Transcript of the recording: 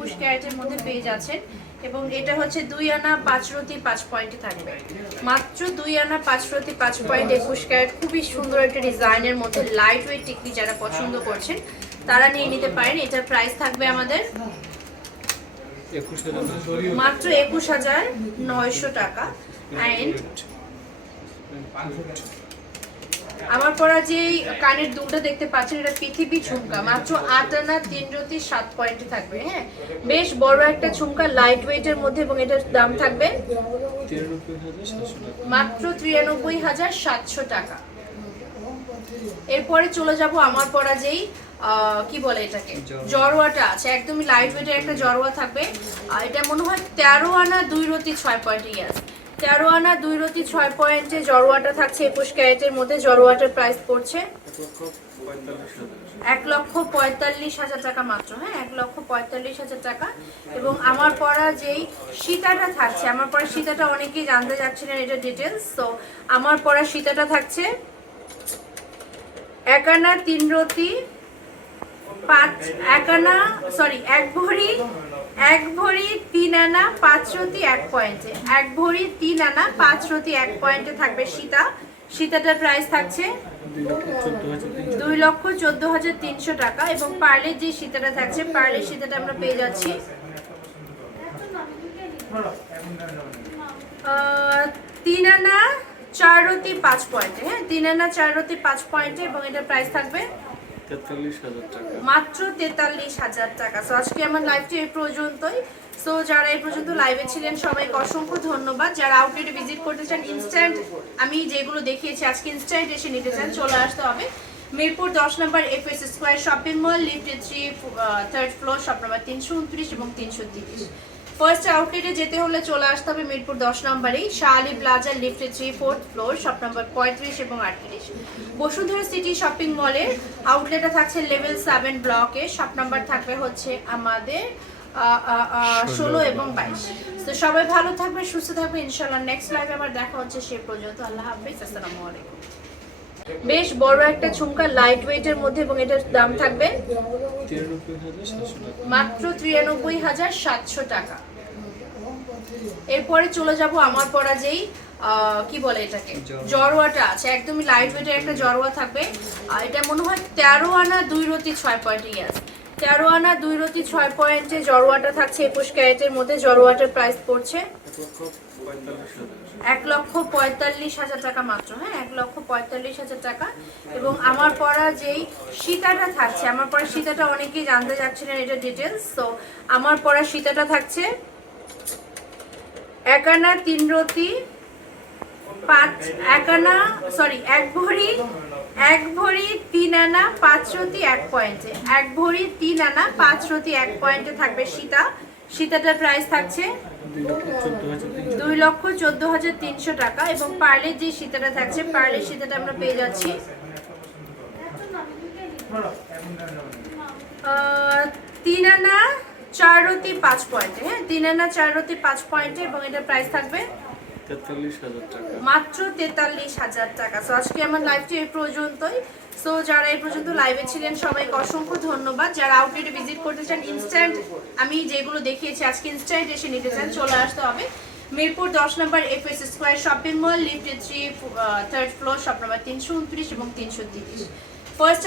21 ক্যারেটের মধ্যে পেয়ে যাচ্ছেন এবং এটা হচ্ছে 2 আনা 5 রতি 5 পয়েন্টে থাকবে। মাত্র 2 আনা 5 রতি 5 পয়েন্ট 21 ক্যারেট, খুবই সুন্দর একটা ডিজাইনের মধ্যে লাইট ওয়েট টিকলি যারা পছন্দ করছেন তারা নিয়ে নিতে পারেন। এটার প্রাইস থাকবে আমাদের মাত্র 21,900 টাকা। অ্যান্ড আমার পরা যে কানের দুলটা দেখতে পাচ্ছেন এটা পৃথিবী ঝুমকা, মাত্র 8 আনা 3 রতি 7 পয়েন্টে থাকবে। হ্যাঁ, বেশ বড় একটা ঝুমকা লাইট ওয়েটের মধ্যে এবং এটার দাম থাকবে মাত্র 93,700 টাকা। এরপরে চলে যাব আমার পরা যেই কি বলে এটাকে জড়োয়াটা আছে, একদমই লাইট ওয়েটের একটা জড়োয়া থাকবে। এটা মনে হয় 13 আনা 2 রতি 6 পয়েন্টে। ইয়াস, 13 আনা 2 রতি 6 পয়েন্টে জড়োয়াটা থাকছে 21 ক্যারেটের মধ্যে। জড়োয়াটার প্রাইস পড়ছে 1,45,000 টাকা মাত্র। হ্যাঁ, 1,45,000 টাকা। এবং আমার পরা যেই সীতাটা থাকছে, আমার পরা সীতাটা অনেকেই জানতে চাচ্ছিলেন এটা ডিটেলস। তো আমার পরা সীতাটা থাকছে 1 আনা 3 রতি 1 ভরি 3 আনা 5 রতি 1 পয়েন্টে। 1 ভরি 3 আনা 5 রতি 1 পয়েন্টে থাকবে সীতাটার প্রাইস থাকছে 2,14,300 টাকা। এবং পার্লের যে সীতাটা থাকছে, পার্লের সীতাটা আমরা পেয়ে যাচ্ছি 3 আনা 4 রতি 5 পয়েন্টে। হ্যাঁ, 3 আনা 4 রতি 5 পয়েন্টে এবং এটার প্রাইস থাকবে 43,000 টাকা, মাত্র 43,000 টাকা। সো আজকে আমার লাইভটি এই পর্যন্তই। সো যারা এই পর্যন্ত লাইভে ছিলেন সবাইকে অসংখ্য ধন্যবাদ। যারা আউটলেটে ভিজিট করতে চান, ইনস্ট্যান্ট আমি যেগুলো দেখিয়েছি আজকে ইনস্ট্যান্ট এসে নিতে চান, চলে আসতে হবে মিরপুর 10 নম্বর FS square shopping mall, lift 3 third floor, shop number 329 এবং 330। ফার্স্ট আউটলেটে যেতে হলে চলে আসতে হবে মিরপুর 10 নম্বরেই Shah Ali plaza, lift 3 fourth floor, shop number 35 এবং 38। বসুন্ধরা সিটি শপিং মলের আউটলেটটা থাকছে লেভেল 7 ব্লকে, শপ নাম্বার থাকবে হচ্ছে আমাদের 16 এবং 22। তো সবাই ভালো থাকবে, সুস্থ থাকবে, ইনশাআল্লাহ নেক্সট লাইভে আবার দেখা হচ্ছে। সে পর্যন্ত আল্লাহ হাফেজ, আসসালামু আলাইকুম। বেশ বড় একটা ঝুমকা লাইট ওয়েটের মধ্যে এবং এটার দাম থাকবে মাত্র 93,700 টাকা। এরপরে চলে যাব আমার পরা যেই কি বলে এটাকে জড়োয়াটা আছে, একদমই লাইট ওয়েটের একটা জড়োয়া থাকবে। এটা মনে হয় 13 আনা 2 রতি 6 পয়েন্টে। ইয়াস, 13 আনা 2 রতি 6 পয়েন্টে জড়োয়াটা থাকছে 21 ক্যারেটের মধ্যে। জড়োয়াটার প্রাইস পড়ছে 1,45,000 টাকা মাত্র। হ্যাঁ, 1,45,000 টাকা। এবং আমার পরা যেই সীতাটা থাকছে, আমার পরা সীতাটা অনেকেই জানতে চাচ্ছিলেন এটা ডিটেলস। তো আমার পরা সীতাটা থাকছে 1 আনা 3 রতি 1 ভরি 3 আনা 5 রতি 1 পয়েন্টে। 1 ভরি 3 আনা 5 রতি 1 পয়েন্টে থাকবে সীতাটার প্রাইস থাকছে 2,14,300 টাকা। এবং পার্লের যে সীতাটা থাকছে, পার্লের সীতাটা আমরা পেয়ে যাচ্ছি 3 আনা 4 রতি 5 পয়েন্টে। হ্যাঁ, 3 আনা 4 রতি 5 পয়েন্টে এবং এটার প্রাইস থাকবে 43,000 টাকা, মাত্র 43,000 টাকা। সো আজকে আমার লাইভটি এই পর্যন্তই। সো যারা এই পর্যন্ত লাইভে ছিলেন সবাইকে অসংখ্য ধন্যবাদ। যারা আউটলেটে ভিজিট করতে চান, ইনস্ট্যান্ট আমি যেগুলো দেখিয়েছি আজকে ইনস্ট্যান্ট এসে নিতে চান, চলে আসতে হবে মিরপুর 10 নম্বর FS square shopping mall, lift 3 third floor, shop number 329 এবং 330। ফার্স্ট